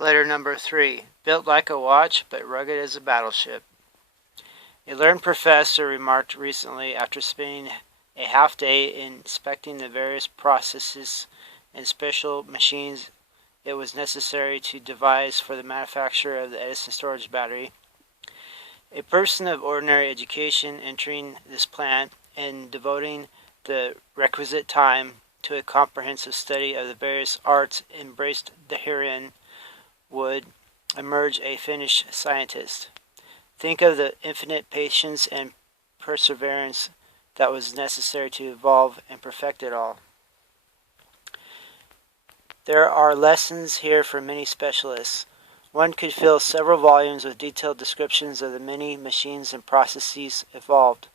Letter number 3. Built like a watch, but rugged as a battleship. A learned professor remarked recently, after spending a half day inspecting the various processes and special machines it was necessary to devise for the manufacture of the Edison Storage Battery, a person of ordinary education entering this plant and devoting the requisite time to a comprehensive study of the various arts embraced herein would emerge a finished scientist. Think of the infinite patience and perseverance that was necessary to evolve and perfect it all. There are lessons here for many specialists. One could fill several volumes with detailed descriptions of the many machines and processes evolved.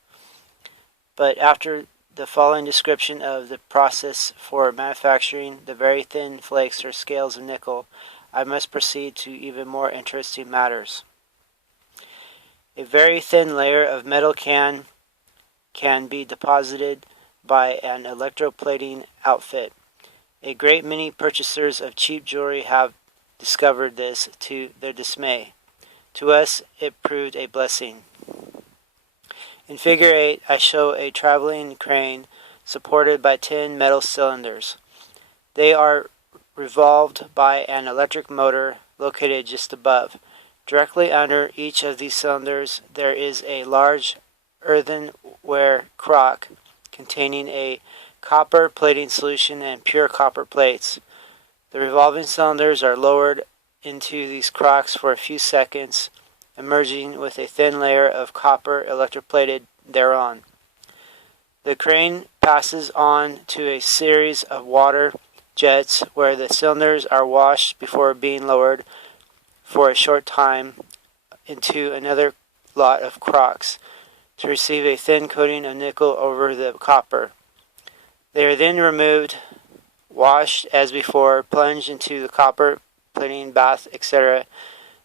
But after the following description of the process for manufacturing the very thin flakes or scales of nickel, I must proceed to even more interesting matters. A very thin layer of metal can be deposited by an electroplating outfit. A great many purchasers of cheap jewelry have discovered this to their dismay. To us, it proved a blessing. In Figure 8, I show a traveling crane supported by 10 metal cylinders. They are revolved by an electric motor located just above. Directly under each of these cylinders there is a large earthenware crock containing a copper plating solution and pure copper plates. The revolving cylinders are lowered into these crocks for a few seconds, emerging with a thin layer of copper electroplated thereon. The crane passes on to a series of water jets where the cylinders are washed before being lowered for a short time into another lot of crocks to receive a thin coating of nickel over the copper. They are then removed, washed as before, plunged into the copper plating bath, etc.,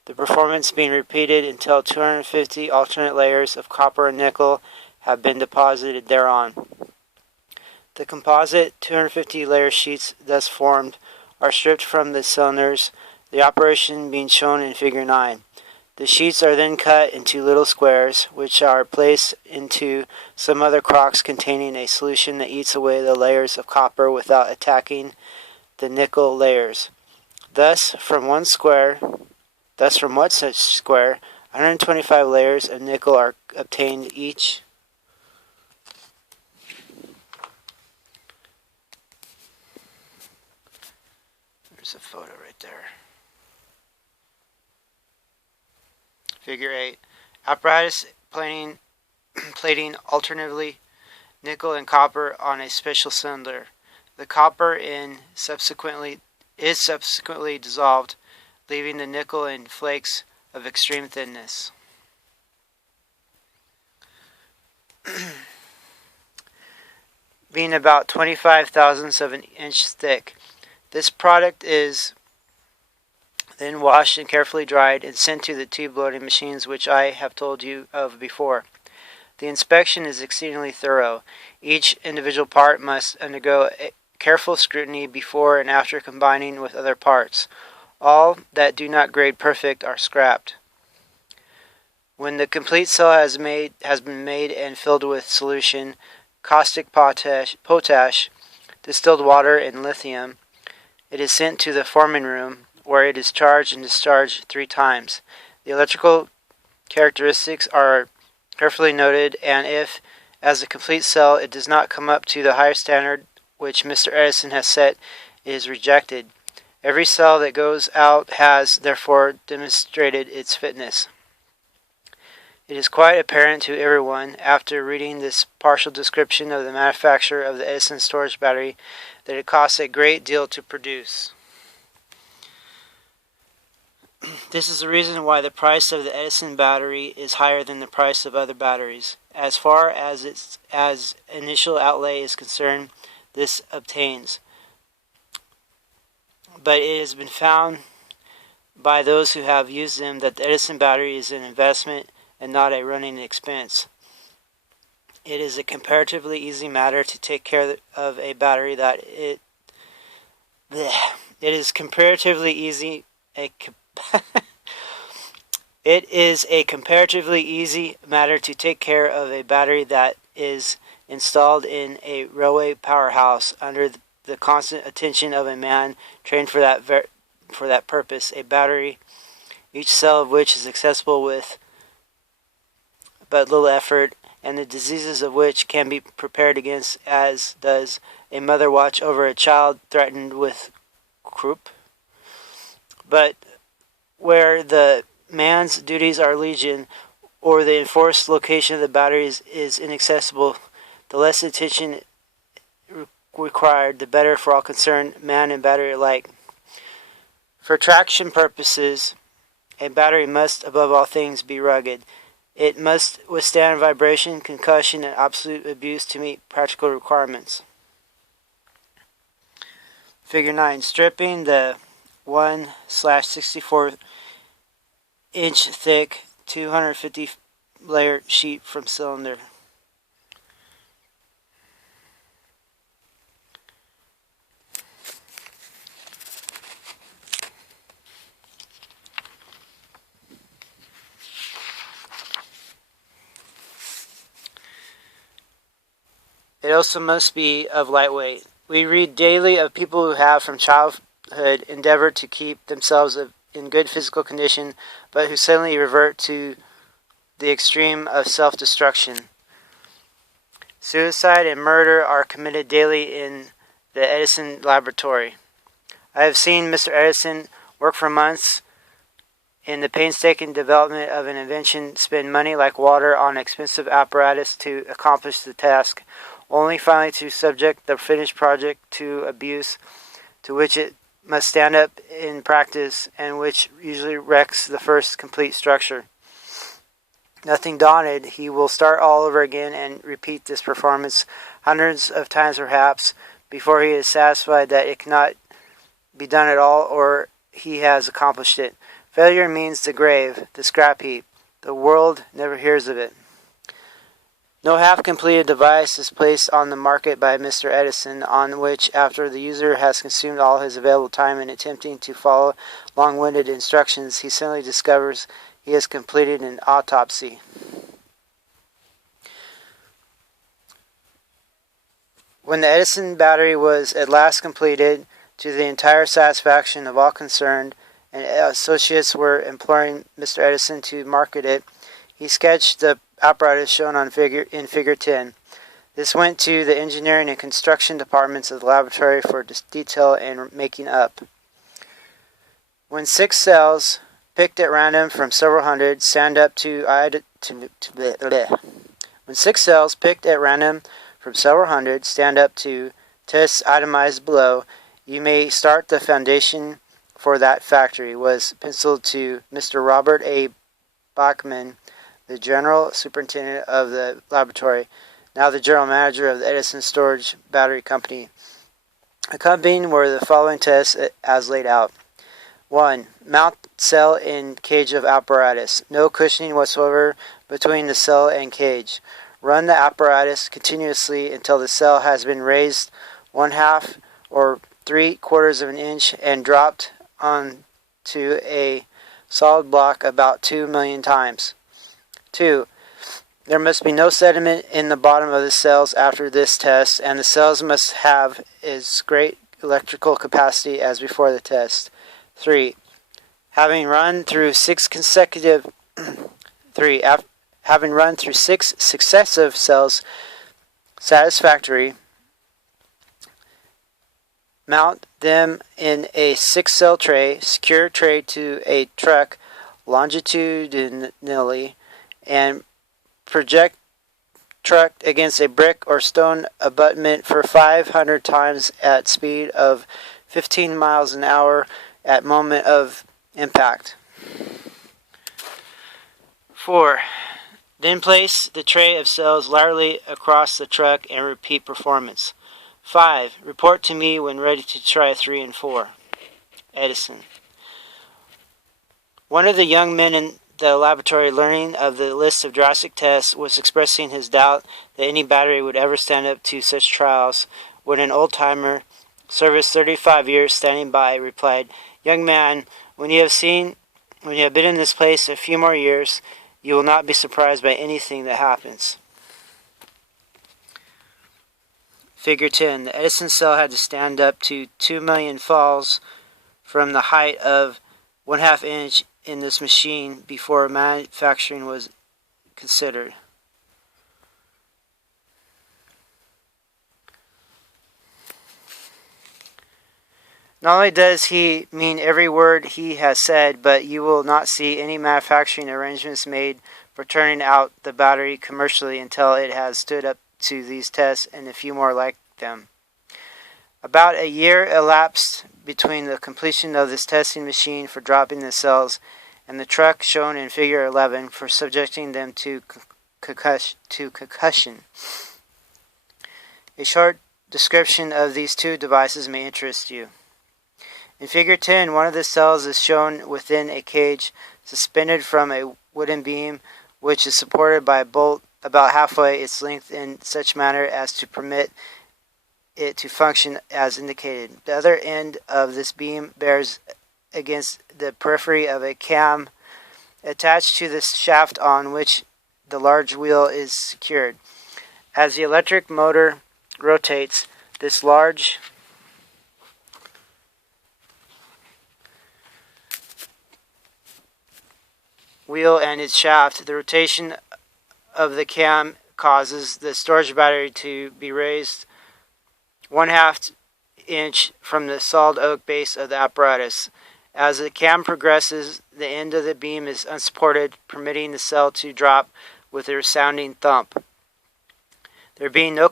the performance being repeated until 250 alternate layers of copper and nickel have been deposited thereon. The composite 250 layer sheets thus formed are stripped from the cylinders, the operation being shown in Figure 9. The sheets are then cut into little squares, which are placed into some other crocks containing a solution that eats away the layers of copper without attacking the nickel layers. Thus, from one such square, 125 layers of nickel are obtained each. There's a photo right there. Figure 8. Apparatus plating alternately nickel and copper on a special cylinder. The copper is subsequently dissolved, leaving the nickel in flakes of extreme thinness. Being about 25 thousandths of an inch thick. This product is then washed and carefully dried and sent to the tube loading machines which I have told you of before. The inspection is exceedingly thorough. Each individual part must undergo a careful scrutiny before and after combining with other parts. All that do not grade perfect are scrapped. When the complete cell has been made and filled with solution, caustic potash, distilled water, and lithium, it is sent to the forming room, where it is charged and discharged 3 times. The electrical characteristics are carefully noted, and if, as a complete cell, it does not come up to the higher standard which Mr. Edison has set, it is rejected. Every cell that goes out has, therefore, demonstrated its fitness. It is quite apparent to everyone, after reading this partial description of the manufacture of the Edison Storage Battery, that it costs a great deal to produce. This is the reason why the price of the Edison battery is higher than the price of other batteries. As far as its initial outlay is concerned, this obtains. But it has been found by those who have used them that the Edison battery is an investment and not a running expense. It is a comparatively easy matter to take care of a battery that it is comparatively easy It is a comparatively easy matter to take care of a battery that is installed in a railway powerhouse under the constant attention of a man trained for that purpose. A battery, each cell of which is accessible with but little effort, and the diseases of which can be prepared against, as does a mother watch over a child threatened with croup. But where the man's duties are legion, or the enforced location of the batteries is inaccessible, the less attention required, the better for all concerned, man and battery alike. For traction purposes, a battery must, above all things, be rugged. It must withstand vibration, concussion, and absolute abuse to meet practical requirements. Figure 9. Stripping the 1/64 inch thick 250 layer sheet from cylinder. It also must be of light weight. We read daily of people who have from childhood endeavored to keep themselves in good physical condition, but who suddenly revert to the extreme of self-destruction. Suicide and murder are committed daily in the Edison laboratory. I have seen Mr. Edison work for months in the painstaking development of an invention, spend money like water on expensive apparatus to accomplish the task, only finally to subject the finished project to abuse to which it must stand up in practice, and which usually wrecks the first complete structure. Nothing daunted, he will start all over again and repeat this performance hundreds of times perhaps, before he is satisfied that it cannot be done at all, or he has accomplished it. Failure means the grave, the scrap heap. The world never hears of it. No half-completed device is placed on the market by Mr. Edison, on which, after the user has consumed all his available time in attempting to follow long-winded instructions, he suddenly discovers he has completed an autopsy. When the Edison battery was at last completed, to the entire satisfaction of all concerned, and associates were imploring Mr. Edison to market it, he sketched the apparatus shown in Figure 10. This went to the engineering and construction departments of the laboratory for detail and making up. When 6 cells, picked at random from several hundred, stand up to tests itemized below, you may start the foundation for that factory, was penciled to Mr. Robert A. Bachman, the general superintendent of the laboratory, now the general manager of the Edison Storage Battery Company. Accompanying were the following tests as laid out. 1. Mount cell in cage of apparatus. No cushioning whatsoever between the cell and cage. Run the apparatus continuously until the cell has been raised 1/2 or 3/4 of an inch and dropped onto a solid block about 2 million times. 2. There must be no sediment in the bottom of the cells after this test, and the cells must have as great electrical capacity as before the test. 3. Having run through 6 successive cells satisfactory, mount them in a 6-cell tray, secure tray to a truck longitudinally, and project truck against a brick or stone abutment for 500 times at speed of 15 miles an hour at moment of impact. 4. Then place the tray of cells laterally across the truck and repeat performance. 5. Report to me when ready to try 3 and 4. Edison. One of the young men in the laboratory, learning of the list of drastic tests, was expressing his doubt that any battery would ever stand up to such trials, when an old-timer, service 35 years, standing by, replied, Young man, when you have been in this place a few more years, you will not be surprised by anything that happens. Figure 10. The Edison cell had to stand up to 2 million falls from the height of 1/2 inch in this machine before manufacturing was considered. Not only does he mean every word he has said, but you will not see any manufacturing arrangements made for turning out the battery commercially until it has stood up to these tests and a few more like them. About a year elapsed between the completion of this testing machine for dropping the cells and the truck shown in Figure 11 for subjecting them to concussion. A short description of these two devices may interest you. In Figure 10, one of the cells is shown within a cage suspended from a wooden beam which is supported by a bolt about halfway its length in such manner as to permit it to function as indicated. The other end of this beam bears against the periphery of a cam attached to the shaft on which the large wheel is secured. As the electric motor rotates, this large wheel and its shaft, the rotation of the cam causes the storage battery to be raised 1/2 inch from the solid oak base of the apparatus. As the cam progresses, the end of the beam is unsupported, permitting the cell to drop with a resounding thump. There being no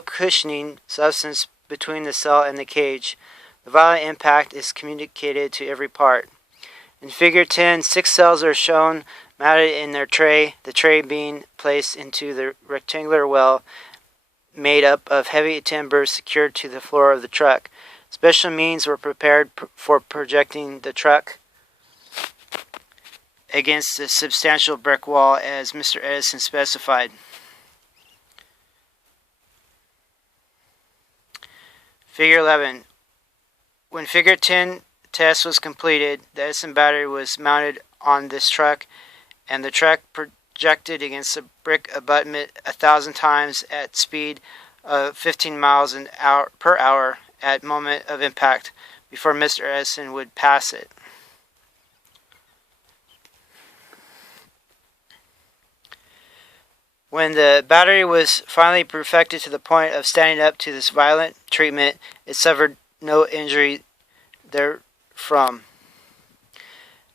cushioning substance between the cell and the cage, the violent impact is communicated to every part. In Figure 10, 6 cells are shown mounted in their tray, the tray being placed into the rectangular well made up of heavy timber secured to the floor of the truck. Special means were prepared for projecting the truck against the substantial brick wall as Mr. Edison specified. Figure 11. When Figure 10 test was completed, the Edison battery was mounted on this truck, and the truck projected against the brick abutment 1,000 times at speed of 15 miles per hour at moment of impact before Mr. Edison would pass it. When the battery was finally perfected to the point of standing up to this violent treatment, it suffered no injury therefrom.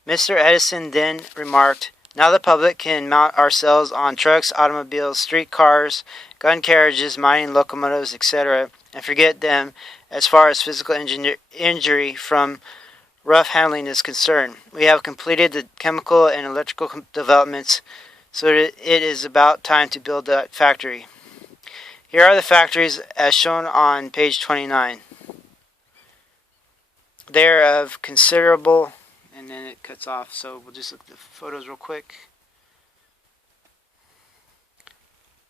Mr. Edison then remarked, "Now the public can mount our cells on trucks, automobiles, street cars, gun carriages, mining locomotives, etc., and forget them as far as physical injury from rough handling is concerned. We have completed the chemical and electrical developments, so that it is about time to build that factory." Here are the factories as shown on page 29. They are of considerable, and then it cuts off, so we'll just look at the photos real quick.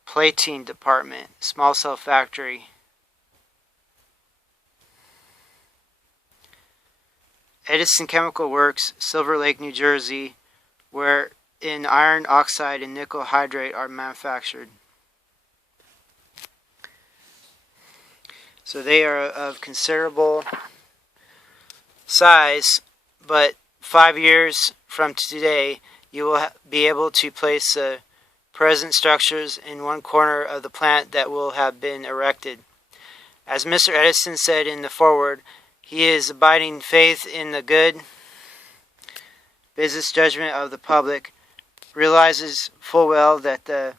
Plating department, small cell factory. Edison Chemical Works, Silver Lake, New Jersey, where in iron oxide and nickel hydrate are manufactured. So they are of considerable size, but 5 years from today, you will be able to place the present structures in one corner of the plant that will have been erected. As Mr. Edison said in the foreword, he is abiding faith in the good business judgment of the public, realizes full well that the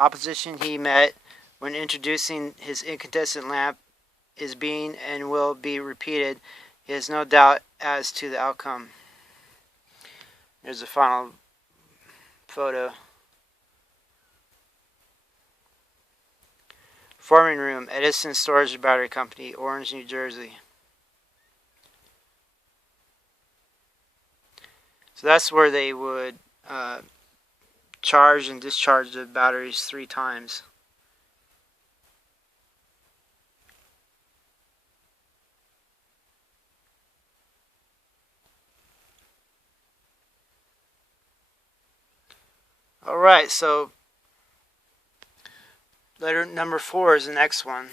opposition he met when introducing his incandescent lamp is being and will be repeated. He has no doubt as to the outcome. There's a final photo. Forming room, Edison Storage Battery Company, Orange, New Jersey. So that's where they would charge and discharge the batteries 3 times. Alright, so letter number 4 is the next one.